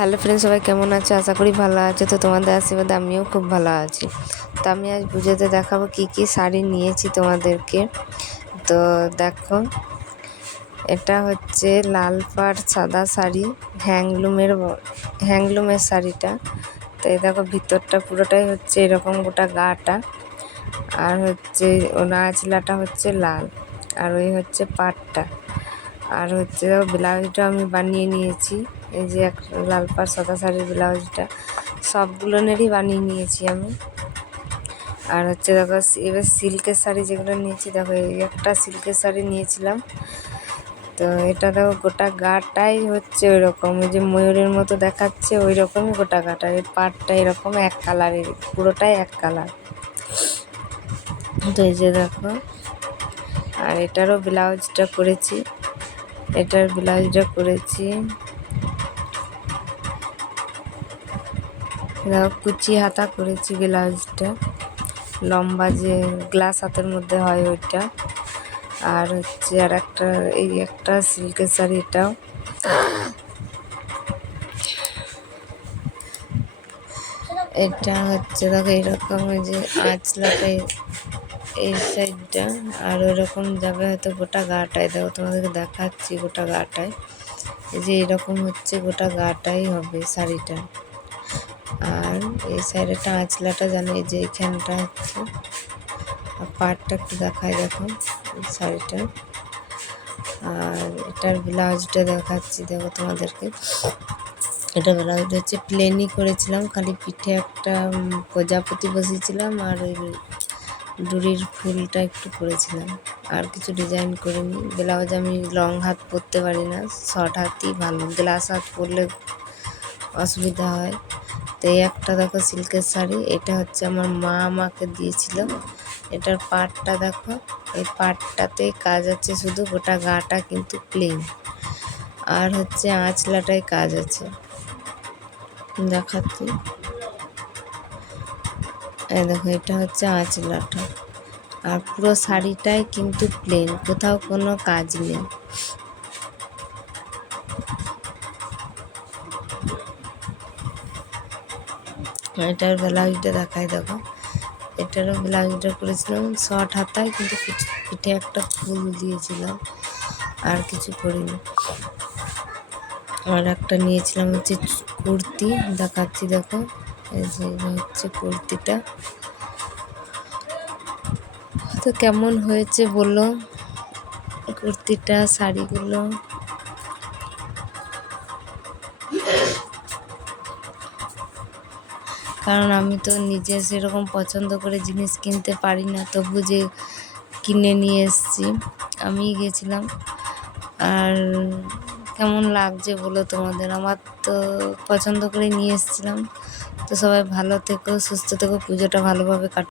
Hello friend সবাই কেমন আছে? আশা করি ভালো আছে। তো তোমাদের আশীর্বাদে আমিও খুব ভালো আছি। তো আমি আজ পুজোতে দেখাবো কি কি শাড়ি নিয়েছি তোমাদেরকে। তো দেখো, এটা হচ্ছে লাল পাড় সাদা শাড়ি, হ্যাংলুমের হ্যাংলুমের শাড়িটা। তো এই দেখো, ভিতরটা পুরোটাই হচ্ছে এরকম গোটা গাটা। আর হচ্ছে নাচলাটা হচ্ছে লাল। আর ওই হচ্ছে পাটটা আর হচ্ছে ব্লাউজটা আমি বানিয়ে নিয়েছি। এই যে এক লাল পাড়, সাদা শাড়ির ব্লাউজটা সবগুলোনেরই বানিয়ে নিয়েছি আমি। আর হচ্ছে দেখো, এবার সিল্কের শাড়ি যেগুলো নিয়েছি, দেখো, এই একটা সিল্কের শাড়ি নিয়েছিলাম। তো এটা দেখো, গোটা গাটাই হচ্ছে ওই রকম ওই যে ময়ূরের মতো দেখাচ্ছে ওই রকমই গোটা গাটা, এই পাটটা এরকম এক কালারের পুরোটাই এক কালার। তো এই যে দেখো, আর এটারও ব্লাউজটা করেছি। এটার ব্লাউজটা করেছি। কুচি হাতা করেছি ব্লাউজটা লম্বা যে গ্লাস হাতের মধ্যে হয় ওইটা। আর হচ্ছে আর একটা, এই একটা সিল্কের শাড়ি এটাও। এটা হচ্ছে, দেখো এইরকম ওই যে আঁচলাটা এই সাইডটা। আর ওইরকম যাবে হয়তো গোটা গাটায়। দেখো, তোমাদেরকে দেখাচ্ছি গোটা গাটায়। এই যে এরকম হচ্ছে গোটা গাটাই হবে শাড়িটা। আর এই সাইডেটা আঁচলাটা জানো, এই যে এইখানটা হচ্ছে। আর পাটটা একটু দেখায় দেখো শাড়িটা। আর এটার ব্লাউজটা দেখাচ্ছি দেখো তোমাদেরকে। এটা ব্লাউজটা হচ্ছে প্লেনই করেছিলাম, খালি পিঠে একটা প্রজাপতি বসিয়েছিলাম আর ওই ডুরির ফুলটা একটু করেছিলাম আর কিছু ডিজাইন করিনি। ব্লাউজ আমি লং হাত পরতে পারি না। শর্ট হাতই ভালো। গ্লাস হাত পরলে অসুবিধা হয়। তো এই একটা দেখো সিল্কের শাড়ি। এটা হচ্ছে আমার মা আমাকে দিয়েছিল। এটার পাটটা দেখো। এই পাটটাতে কাজ আছে শুধু। গোটা গাটা কিন্তু প্লেন আর হচ্ছে আঁচলাটায় কাজ আছে। দেখাচ্ছি। এই দেখো, এটা হচ্ছে আঁচলাটা আর পুরো শাড়িটাই কিন্তু প্লেন কোথাও কোনো কাজ নেই। এটার ব্লাউজটা দেখাই, দেখো। এটারও ব্লাউজটা করেছিলাম শর্ট হাতায়, কিন্তু পিঠে একটা ফুল দিয়েছিলাম, আর কিছু করিনি আর একটা নিয়েছিলাম হচ্ছে কুর্তি, দেখাচ্ছি, দেখো। এই যে হচ্ছে কুর্তিটা। তো কেমন হয়েছে বলো? কুর্তিটা, শাড়িগুলো। কারণ আমি তো নিজে সেরকম পছন্দ করে জিনিস কিনতে পারি না, তবু যে কিনে নিয়ে এসছি। আমি গেছিলাম। আর কেমন লাগছে বলো তোমাদের? আমার তো পছন্দ করে নিয়ে এসেছিলাম। তো সবাই ভালো থেকো, সুস্থ থেকো, পুজোটা ভালোভাবে কাট